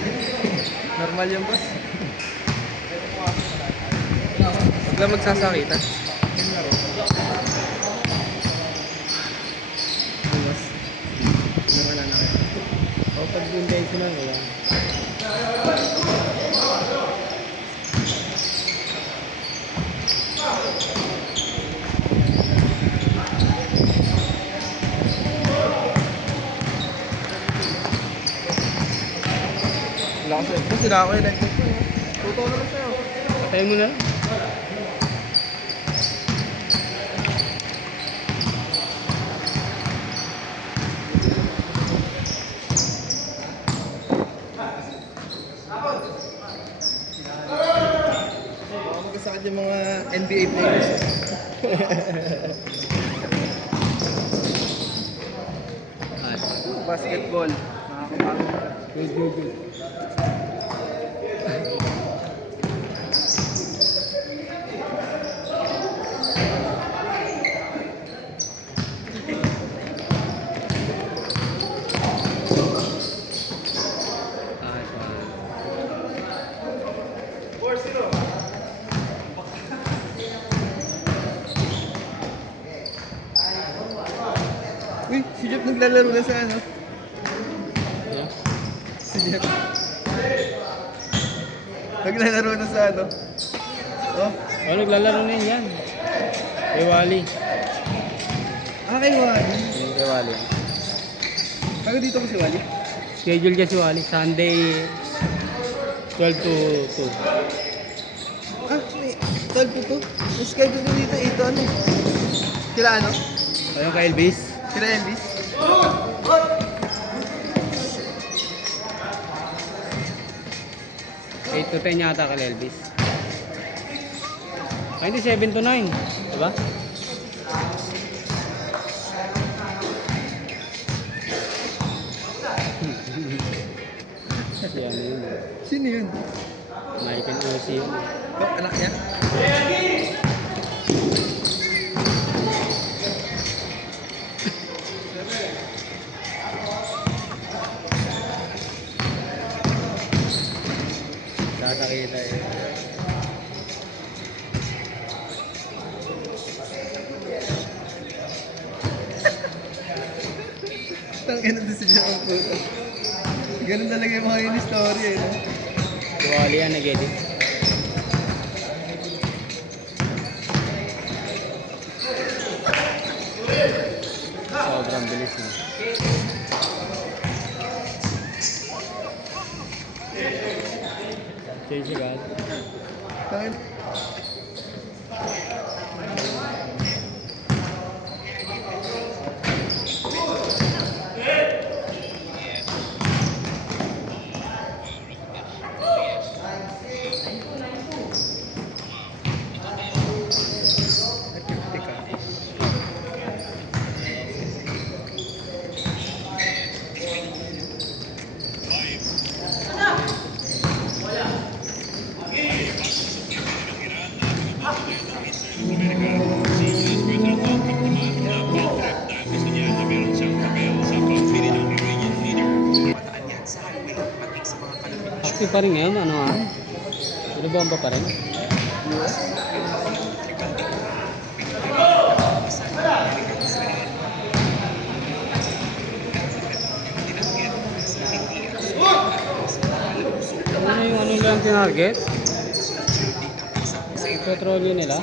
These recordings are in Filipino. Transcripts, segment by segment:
biyahe. Normal yung boss. Huwag lang magsasakitan. Boss. Wala na kayo. O pag yung guys na wala. Wala kasi. Boss, sila ako yung nag-check ko. Totoo naman sa'yo. Patay mo na. Baka magkasakit yung mga NBA players. Basketball. Nakakapagod. Good, good, good. Uy, si Jeff naglalaro na sa ano? Yeah. Si Jeff. Naglalaro na sa ano? Oh, O, naglalaro na yan. Kay Wally. kay Wally. Yung kay Wally. Taga dito ko si Wally. Schedule niya si Wally. Sunday 12 to 2. May 12 to 2. Yung schedule ko dito, 8 ano? Sila ano? Ayun kay Elvis. Sila Elvis. Eight to 10 yata kay Elvis. Ay, hindi 7 to 9. Diba? Yan yun. Sino yun? Michael Ozzy yun. Oh, anak niya? Kakakita eh. Tangina doon si Jeff ang puto. Ganun talaga yung mga yun story eh. No? Si Wally yan nag-edit. Sobrang bilis na. Change agad. Tangina. Active pa rin ngayon, ano ah? Binabomba pa rin? Ano yung ano lang tinarget? Petrolyo nila?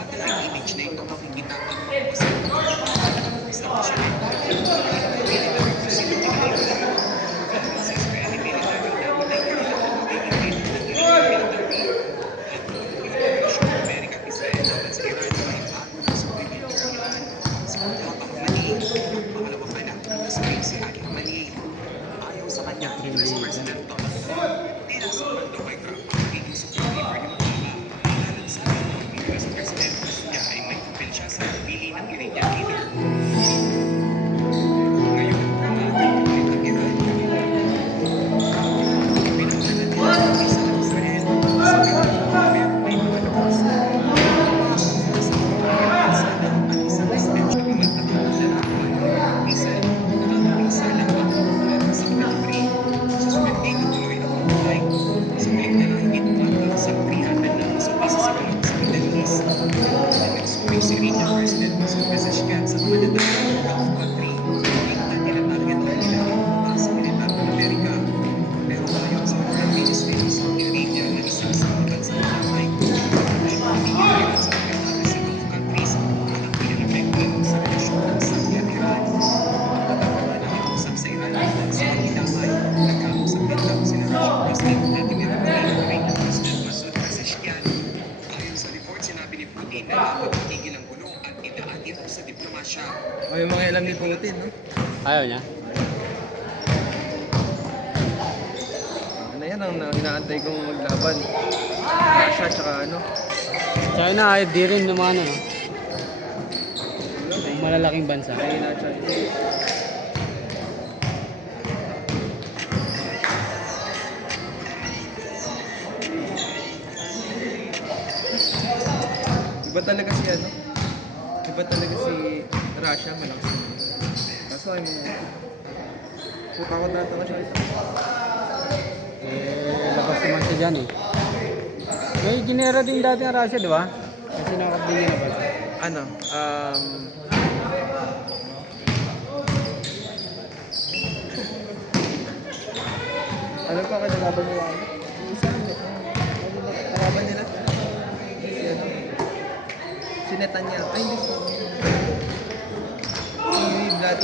President Mr. Pezeshkian sa mga detalye ng Gulf country, hindi na tinatarget na nila yung base militar ng Amerika. Pero ayon sa Foreign Ministry ng Saudi Arabia na isa sa mga bansang lamay, ay pagkikilitan sa pagkatapos sa Gulf countries na nagpinapektan sa relasyon ng Saudi at Iran. Matatawa na itusap sa Iran ng Saudi lamay, nagkausap din daw sila Russian President Vladimir Putin at President Masoud Pezeshkian. Ayon sa report, sinabi ni Putin na dapat itigil ang gulo at idaan ito sa diplomasya. O yung mga alam ni Putin, no? Ayaw niya. Ano yan ang inaantay kong maglaban. Russia, tsaka ano. China ay di rin naman ano. Malalaking bansa. China, China. Iba talaga si ano? Iba talaga si Russia, malakas naman. Kaso ay mo, putakot natin ka siya. Labas naman siya dyan eh. May ginera din dati ang Russia, di ba? Kasi nakakap din yun na bansa. Ano? Alam ko kinalaban nila ano? Isa kalaban nila. Si ano? Si Netanyahu. Ay, hindi si... Si Vlad...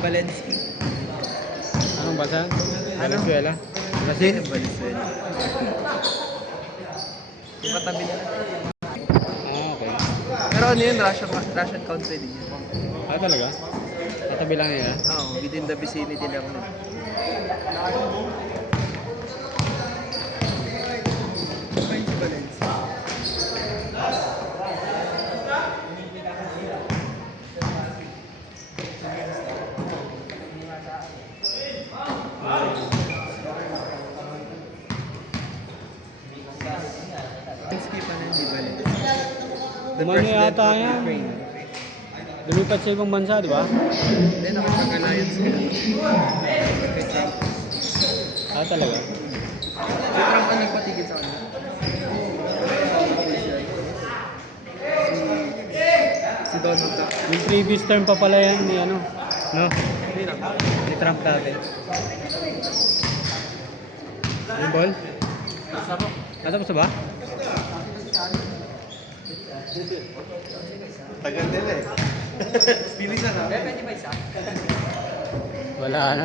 Balensky. Anong bansa? Ano? Venezuela? Brazil? Venezuela. Yung katabi nila. Ah, okay. Pero ano yun? Russian country din yun. Ah, talaga? Katabi lang nila? Oo, within the vicinity lang nun. Ano yun si Balensky? Balensky pa na hindi Balensky. The Umano president yata of yan. Ukraine. Lumipat sa ibang bansa, di ba? Hindi, nakapag-alliance ka. Kay Trump. Ah, talaga? Si Trump ang nagpatigil sa kanya. Si Donald Trump. Yung previous term pa pala yan ni ano? No? Hindi lang. Ni Trump dati. Yung ball? Natapos na ba? Tagal nila eh. Pili na lang. Wala na.